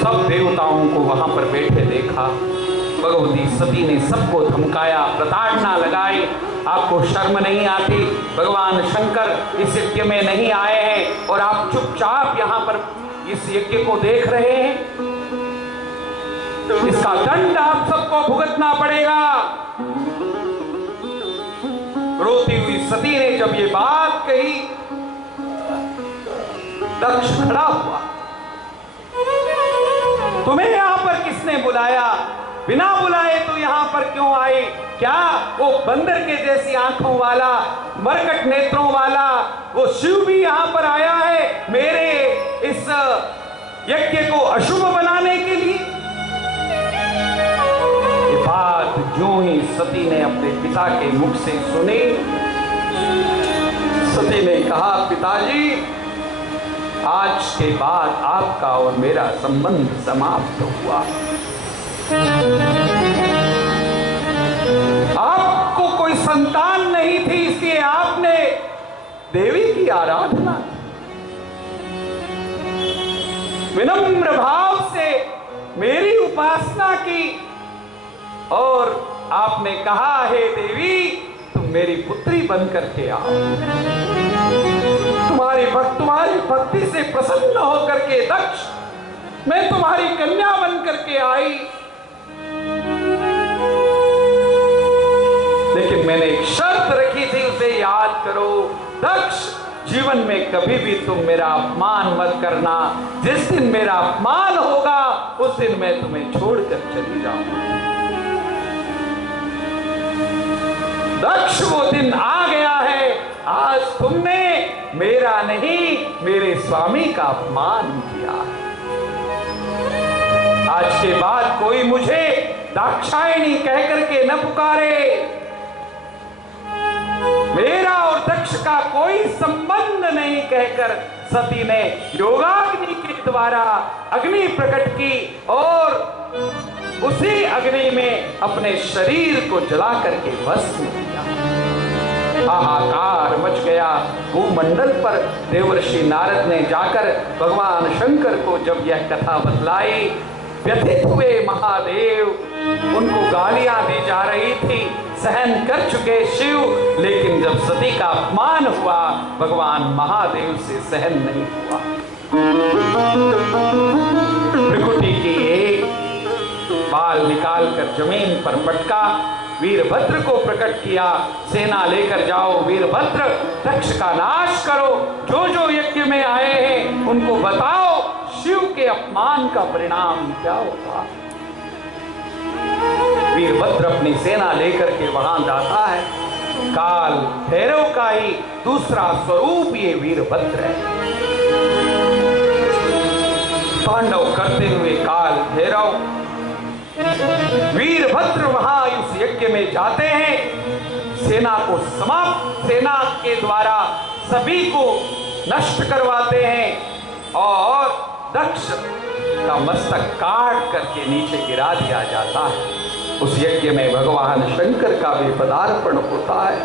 सब देवताओं को वहां पर बैठे देखा। भगवती सती ने सबको धमकाया, प्रताड़ना लगाई, आपको शर्म नहीं आती? भगवान शंकर इस यज्ञ में नहीं आए हैं और आप चुपचाप यहाँ पर इस यज्ञ को देख रहे हैं। इसका दंड आप सबको भुगतना पड़ेगा। रोती हुई सती ने जब ये बात कही, दक्ष खड़ा हुआ। तुम्हें यहां पर किसने बुलाया? बिना बुलाए तो यहां पर क्यों आई? क्या वो बंदर के जैसी आंखों वाला, मरकट नेत्रों वाला वो शिव भी यहां पर आया है मेरे इस यज्ञ को अशुभ बनाने के लिए? ये बात जो ही सती ने अपने पिता के मुख से सुनी, सती ने कहा, पिताजी आज के बाद आपका और मेरा संबंध समाप्त हुआ। आपको कोई संतान नहीं थी, इसलिए आपने देवी की आराधना की। विनम्र भाव से मेरी उपासना की और आपने कहा, हे देवी तुम मेरी पुत्री बनकर के आओ। तुम्हारी भक्ति से प्रसन्न होकर के दक्ष मैं तुम्हारी कन्या बनकर के आई, लेकिन मैंने एक शर्त रखी थी, उसे याद करो। दक्ष जीवन में कभी भी तुम मेरा अपमान मत करना। जिस दिन मेरा अपमान होगा उस दिन मैं तुम्हें छोड़कर चली जाऊंगा। दक्ष वो दिन आ गया है, आज तुमने मेरा नहीं मेरे स्वामी का अपमान किया। आज के बाद कोई मुझे दाक्षायणी कहकर के न पुकारे। मेरा और दक्ष का कोई संबंध नहीं कहकर सती ने योगाग्नि के द्वारा अग्नि प्रकट की और उसी अग्नि में अपने शरीर को जला करके भस्म किया। हाहाकार मच गया भूमंडल पर। देवर्षि नारद ने जाकर भगवान शंकर को जब यह कथा बतलाई, व्यथित हुए महादेव। उनको गालियां दी जा रही थी, सहन कर चुके शिव, लेकिन जब सती का अपमान हुआ भगवान महादेव से सहन नहीं हुआ। भृकुटी की एक बाल निकालकर जमीन पर पटका, वीरभद्र को प्रकट किया, सेना लेकर जाओ वीरभद्र, दक्ष का नाश करो, जो जो यज्ञ में आए हैं उनको बताओ शिव के अपमान का परिणाम क्या होगा। वीरभद्र अपनी सेना लेकर के वहां जाता है। काल भैरव का ही दूसरा स्वरूप ये वीरभद्र है। तांडव करते हुए काल भैरव वीरभद्र वहां उस यज्ञ में जाते हैं, सेना को सेना के द्वारा सभी को नष्ट करवाते हैं और दक्ष का मस्तक काट करके नीचे गिरा दिया जाता है। उस यज्ञ में भगवान शंकर का भी पदार्पण होता है।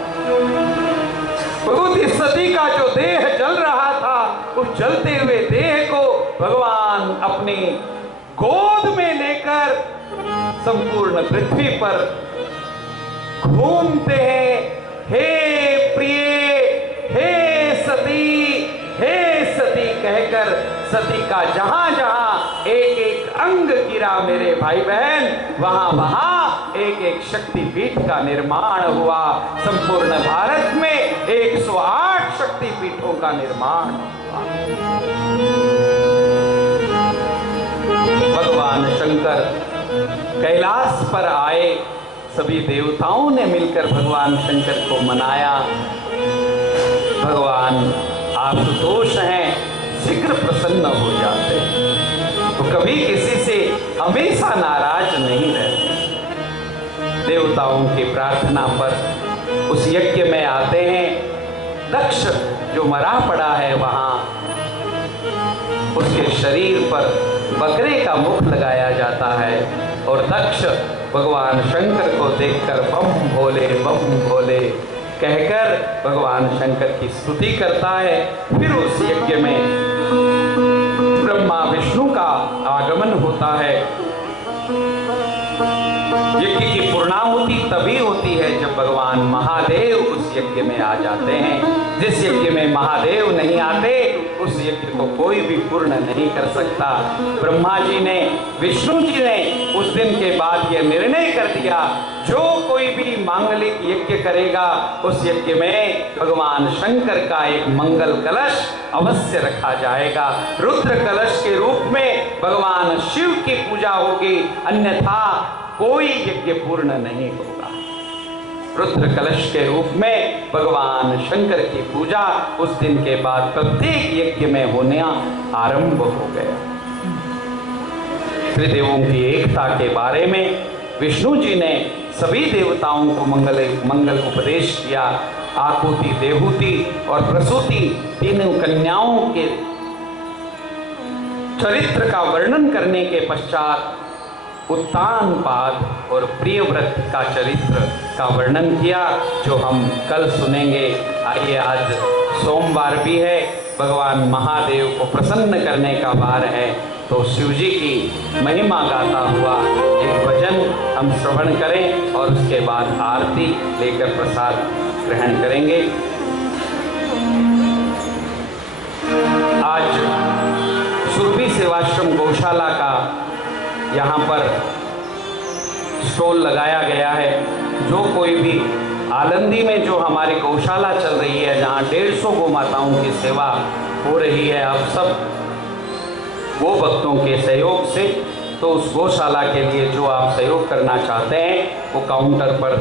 भगवती सती का जो देह जल रहा था, उस जलते हुए देह को भगवान अपनी गोद में लेकर संपूर्ण पृथ्वी पर घूमते हैं। हे प्रिय, हे सती कहकर सती का जहां जहां एक एक अंग गिरा मेरे भाई बहन, वहां वहां एक एक शक्तिपीठ का निर्माण हुआ। संपूर्ण भारत में 108 शक्तिपीठों का निर्माण हुआ। भगवान शंकर कैलाश पर आए, सभी देवताओं ने मिलकर भगवान शंकर को मनाया। भगवान आशुतोष हैं, शीघ्र प्रसन्न हो जाते हैं, तो कभी किसी से हमेशा नाराज नहीं रहते। देवताओं की प्रार्थना पर उस यज्ञ में आते हैं। दक्ष जो मरा पड़ा है वहां, उसके शरीर पर बकरे का मुख लगाया जाता है और दक्ष भगवान शंकर को देखकर बम भोले कहकर भगवान शंकर की स्तुति करता है। फिर उस यज्ञ में ब्रह्मा विष्णु का आगमन होता है। यज्ञ की पूर्णाहुति तभी होती है जब भगवान महादेव उस यज्ञ में आ जाते हैं। जिस यज्ञ में महादेव नहीं आते उस यज्ञ को कोई भी पूर्ण नहीं कर सकता। ब्रह्मा जी ने, विष्णु जी ने उस दिन के बाद यह निर्णय कर दिया, जो कोई भी मांगलिक यज्ञ करेगा उस यज्ञ में भगवान शंकर का एक मंगल कलश अवश्य रखा जाएगा। रुद्र कलश के रूप में भगवान शिव की पूजा होगी, अन्यथा कोई यज्ञ पूर्ण नहीं होगा। रुद्र कलश के रूप में भगवान शंकर की पूजा उस दिन के बाद प्रत्येक यज्ञ में होना आरंभ हो गया। त्रिदेवों की एकता के बारे में विष्णु जी ने सभी देवताओं को मंगल उपदेश किया। आकुति, देहूति और प्रसूति तीनों कन्याओं के चरित्र का वर्णन करने के पश्चात उत्तानपाद और प्रियव्रत का चरित्र का वर्णन किया, जो हम कल सुनेंगे। आइए, आज सोमवार भी है, भगवान महादेव को प्रसन्न करने का वार है, तो शिव जी की महिमा गाता हुआ एक भजन हम श्रवण करें और उसके बाद आरती लेकर प्रसाद ग्रहण करेंगे। आज सुरभि सेवाश्रम गौशाला का यहाँ पर स्टॉल लगाया गया है। जो कोई भी आलंदी में जो हमारी गौशाला चल रही है, जहाँ 150 गौ माताओं की सेवा हो रही है, आप सब गो भक्तों के सहयोग से, तो उस गौशाला के लिए जो आप सहयोग करना चाहते हैं वो काउंटर पर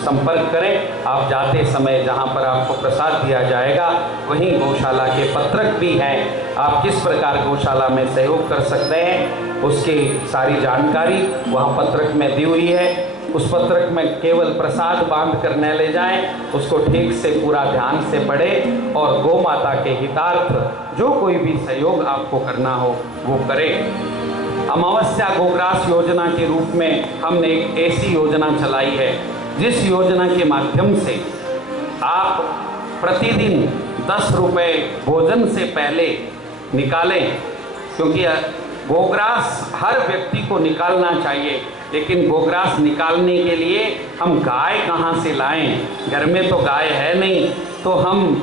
संपर्क करें। आप जाते समय जहां पर आपको प्रसाद दिया जाएगा वहीं गौशाला के पत्रक भी हैं। आप किस प्रकार गौशाला में सहयोग कर सकते हैं उसकी सारी जानकारी वहां पत्रक में दी हुई है। उस पत्रक में केवल प्रसाद बांध कर न ले जाएं, उसको ठीक से पूरा ध्यान से पढ़ें और गौ माता के हितार्थ जो कोई भी सहयोग आपको करना हो वो करें। अमावस्या गोग्रास योजना के रूप में हमने एक ऐसी योजना चलाई है जिस योजना के माध्यम से आप प्रतिदिन 10 रुपये भोजन से पहले निकालें, क्योंकि गोग्रास हर व्यक्ति को निकालना चाहिए, लेकिन गोग्रास निकालने के लिए हम गाय कहाँ से लाएं? घर में तो गाय है नहीं, तो हम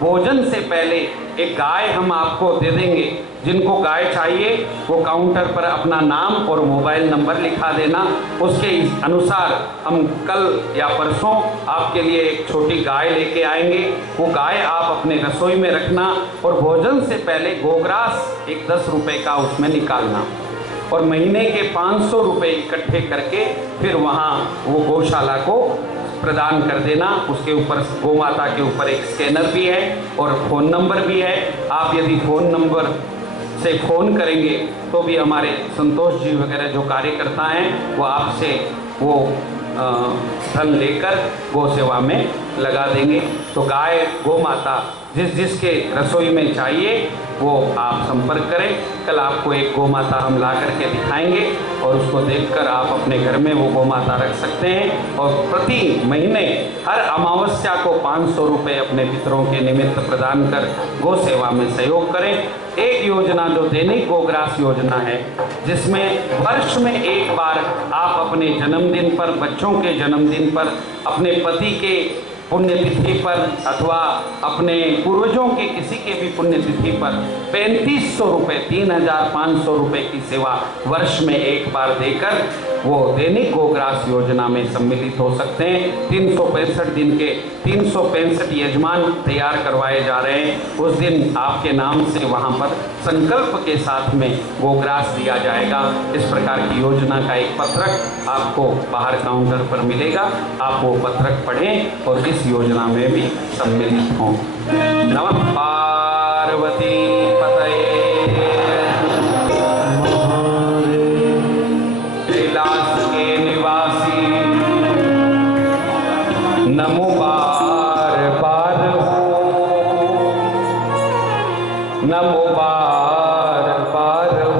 भोजन से पहले एक गाय हम आपको दे देंगे। जिनको गाय चाहिए वो काउंटर पर अपना नाम और मोबाइल नंबर लिखा देना। उसके अनुसार हम कल या परसों आपके लिए एक छोटी गाय लेके आएंगे। वो गाय आप अपने रसोई में रखना और भोजन से पहले गोग्रास एक 10 रुपए का उसमें निकालना और महीने के 500 रुपये इकट्ठे करके फिर वहाँ वो गौशाला को प्रदान कर देना। उसके ऊपर गौ माता के ऊपर एक स्कैनर भी है और फ़ोन नंबर भी है। आप यदि फ़ोन नंबर से फ़ोन करेंगे तो भी हमारे संतोष जी वगैरह जो कार्यकर्ता हैं वो आपसे वो धन लेकर गौ सेवा में लगा देंगे। तो गाय गौ माता जिसके रसोई में चाहिए वो आप संपर्क करें। कल आपको एक गौ माता हम ला करके दिखाएंगे और उसको देखकर आप अपने घर में वो गौ माता रख सकते हैं। और प्रति महीने हर अमावस्या को 500 रुपये अपने पितरों के निमित्त प्रदान कर गौ सेवा में सहयोग करें। एक योजना जो दैनिक गोग्रास योजना है, जिसमें वर्ष में एक बार आप अपने जन्मदिन पर, बच्चों के जन्मदिन पर, अपने पति के पुण्यतिथि पर अथवा अपने पूर्वजों के किसी के भी पुण्यतिथि पर 3500 रुपये 3500 रुपये की सेवा वर्ष में एक बार देकर वो दैनिक गोग्रास योजना में सम्मिलित हो सकते हैं। 365 दिन के 365 यजमान तैयार करवाए जा रहे हैं। उस दिन आपके नाम से वहाँ पर संकल्प के साथ में गोग्रास दिया जाएगा। इस प्रकार की योजना का एक पत्रक आपको बाहर काउंटर पर मिलेगा। आप वो पत्रक पढ़ें और इस योजना में भी सम्मिलित हों। नमः पार्वती पतये कैलाश के निवासी नमो बार बार हो, नमो बार बार हो।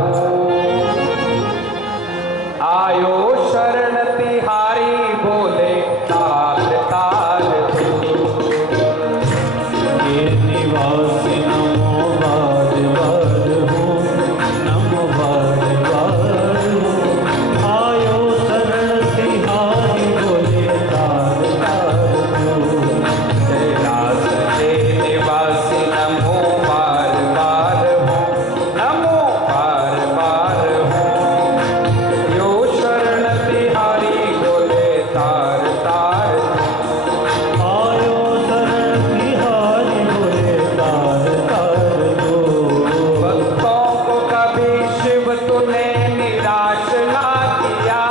आयो शरण तिहारी बोले ताल ताल ये निवासी नमो बार बार हो, नमो बार बार हो। आयो शरण तिहारी बोले ताल ताल हो। कैलाश के निवासी नमो बार बार हो, नमो बार बार हो। यो शरण तिहारी बोले तार तार। आयो शरण तिहारी बोले तार तार हो। भक्तों को कभी शिव तूने निराश ना किया।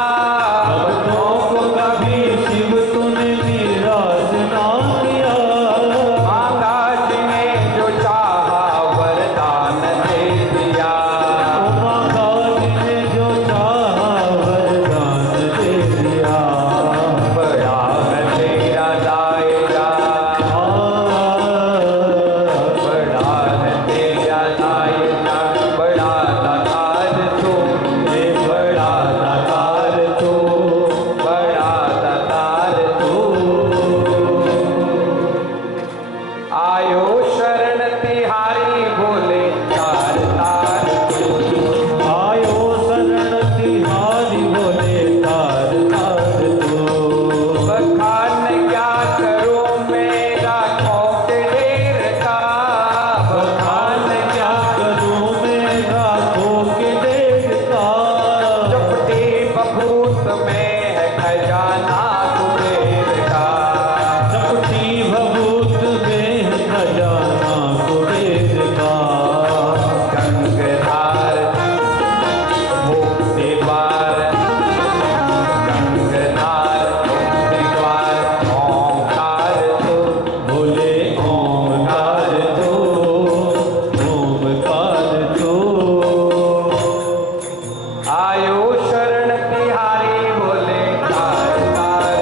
भक्तों को कभी शिव तूने निराश ना किया। मांगा जिन्हें जो चाहा वरदान दे दिया। मांगा जिन्हें जो चाहा वरदान दे दिया। बड़ा है तेरा दायरा, बड़ा है तेरा दायरा, बड़ा दातार तू, बड़ा दातार तू, बड़ा दातार तू। आयो शरण तिहारी बोले तार तार तू। आयो शरण तिहारी बोले तार तार तू। बखान क्या करूं मेरा खौफ ढेर का। बखान क्या करूं मेरा खोके देखता। चपटी बभूत में है खजाना कुबेर का। चपटी भभूत में है खजाना कुबेर का। गंगधार मुक्ति द्वार, गंगधार मुक्ति द्वार। ओंकार तू, बोले ओमकार तू, ओमकार तू। आयो शरण तिहारी बोले तार तार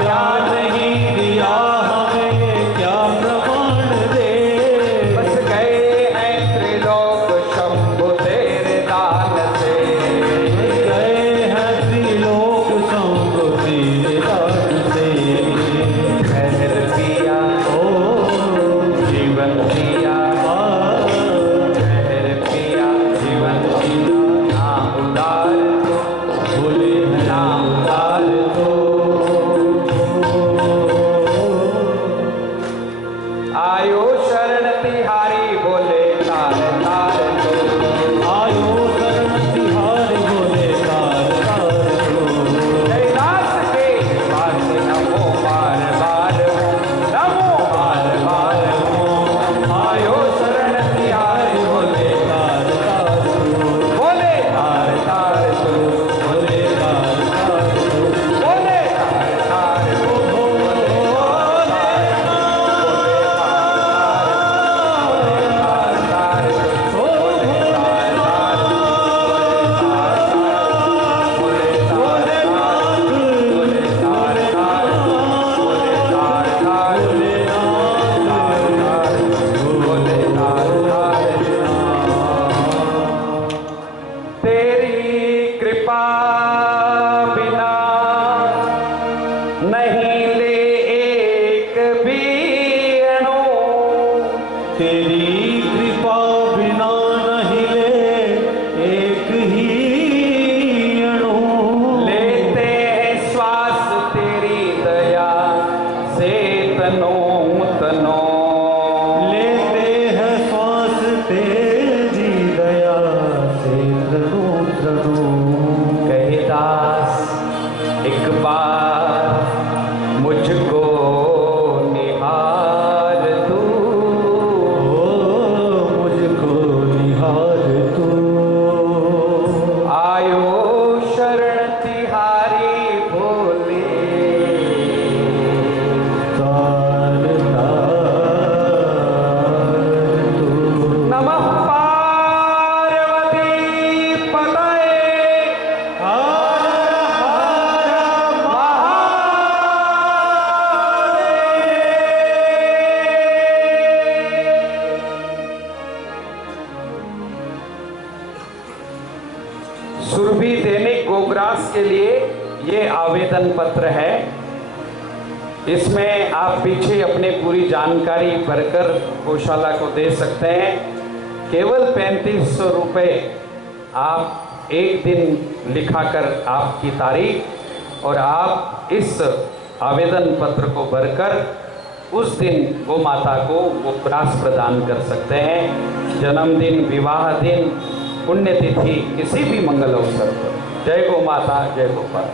क्या नहीं दिया हमें, क्या प्रमाण दे। बस गए हैं त्रिलोक शंभु तेरे दान से, गए हैं त्रिलोक शंभु तेरे दान से। जहर पिया जीवन पिया, जहर पिया जीवन पिया, ना उदार तो बोले ना उदार तो। आयो शरण तिहारी बोले तार तार तो, आयो शरण तिहारी बोले तार तार तो। जयदास के पास नमो बार बार हो, नमो बार बार हो। आयो शरण तिहारी बोले तार तार तो, बोले तार तार तो, बोले तार तार तो। बोले तार तार तो, बोले तेरी कृपा बिना नहीं ले एक भी अणु, तेरी कृपा बिना नहीं ले एक ही अणु। लेते हैं श्वास तेरी दया से तनो तनो, लेते हैं श्वास तेरी दया से तनु तनु। कहे दास एक बार मुझको निहार तू, मुझको निहार तू। आयो शरण तिहारी भोले तार तार तू। नमः पार्वती पतये सुरभि दैनिक गोग्रास के लिए ये आवेदन पत्र है। इसमें आप पीछे अपने पूरी जानकारी भरकर गौशाला को दे सकते हैं। केवल 3500 रुपये आप एक दिन लिखाकर आपकी तारीख और आप इस आवेदन पत्र को भरकर उस दिन गौ माता को गोग्रास प्रदान कर सकते हैं। जन्मदिन, विवाह दिन, पुण्यतिथि, किसी भी मंगल अवसर पर। जय गौ माता, जय गोपाल।